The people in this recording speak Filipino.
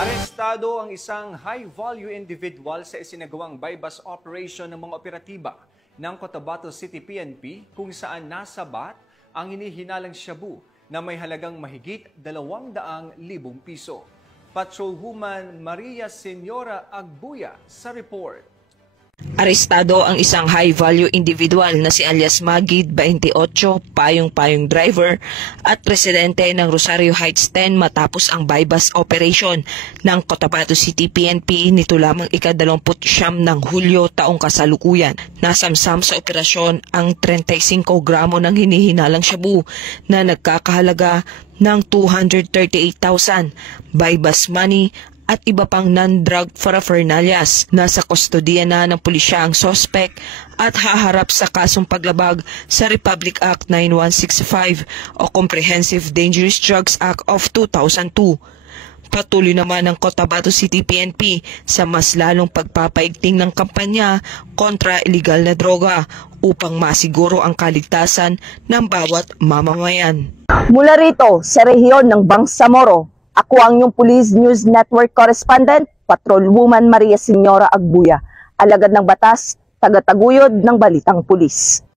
Arestado ang isang high-value individual sa isinagawang bypass operation ng mga operatiba ng Cotabato City PNP kung saan nasabat ang hinihinalang shabu na may halagang mahigit 200,000 piso. Patrolwoman Maria Senora Agbuya sa report. Arestado ang isang high-value individual na si alias Magid, 28, payong-payong driver at residente ng Rosario Heights 10 matapos ang bypass operation ng Cotabato City PNP nito lamang ika-29 ng Hulyo taong kasalukuyan. Nasamsam sa operasyon ang 35 gramo ng hinihinalang shabu na nagkakahalaga ng 238,000, bypass money at iba pang non-drug paraphernalias. Nasa kustodiya na ng pulisya ang sospek at haharap sa kasong paglabag sa Republic Act 9165 o Comprehensive Dangerous Drugs Act of 2002. Patuloy naman ang Cotabato City PNP sa mas lalong pagpapaigting ng kampanya kontra illegal na droga upang masiguro ang kaligtasan ng bawat mamamayan. Mula rito sa rehiyon ng Bangsamoro, ako ang inyong Police News Network Correspondent, Patrolwoman Maria Senora Agbuya, alagad ng batas, tagataguyod ng Balitang Pulis.